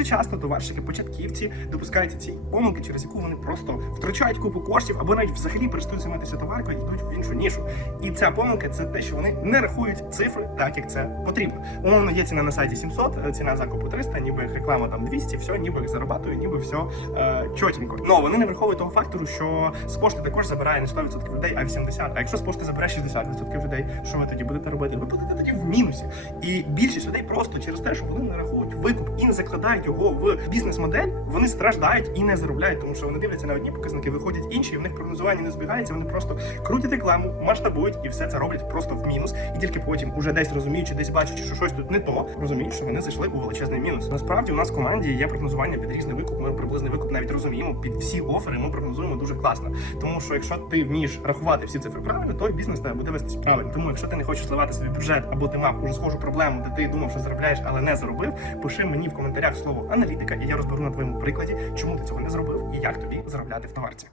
Дуже часто товаришики початківці допускаються ці помилки, через яку вони просто втрачають купу коштів або навіть взагалі перестають займатися товаркою і йдуть в іншу нішу. І ця помилка це те, що вони не рахують цифри так, як це потрібно. Умовно є ціна на сайті 700, е, ціна закупу 300, ніби як реклама там 200, все, ніби як зарабатую, ніби все е, чотенько. Ну вони не враховують того фактору, що з пошти також забирає не 100% людей, а 80%. А якщо з пошти забере 60% людей, що ви тоді будете робити? Ви будете тоді в мінусі. І більшість людей просто через те, що вони не рахують викуп і не закладають його в бізнес-модель, вони страждають і не заробляють, тому що вони дивляться на одні показники, виходять інші, і в них прогнозування не збігається. Вони просто крутять рекламу, масштабують і все це роблять просто в мінус. І тільки потім, уже десь розуміючи, десь бачачи, що щось тут не то, розуміють, що вони зайшли у величезний мінус. Насправді у нас в команді є прогнозування під різний викуп. Ми приблизний викуп навіть розуміємо. Під всі офери ми прогнозуємо дуже класно. Тому що якщо ти вмієш рахувати всі цифри правильно, то бізнес тебе буде вестись правильно. Тому якщо ти не хочеш зливати собі бюджет, або ти мав уже схожу проблему, де ти думав, що заробляєш, але не заробив, пиши мені в коментарях слово аналітика, і я розберу на твоєму прикладі, чому ти цього не зробив і як тобі заробляти в товарці.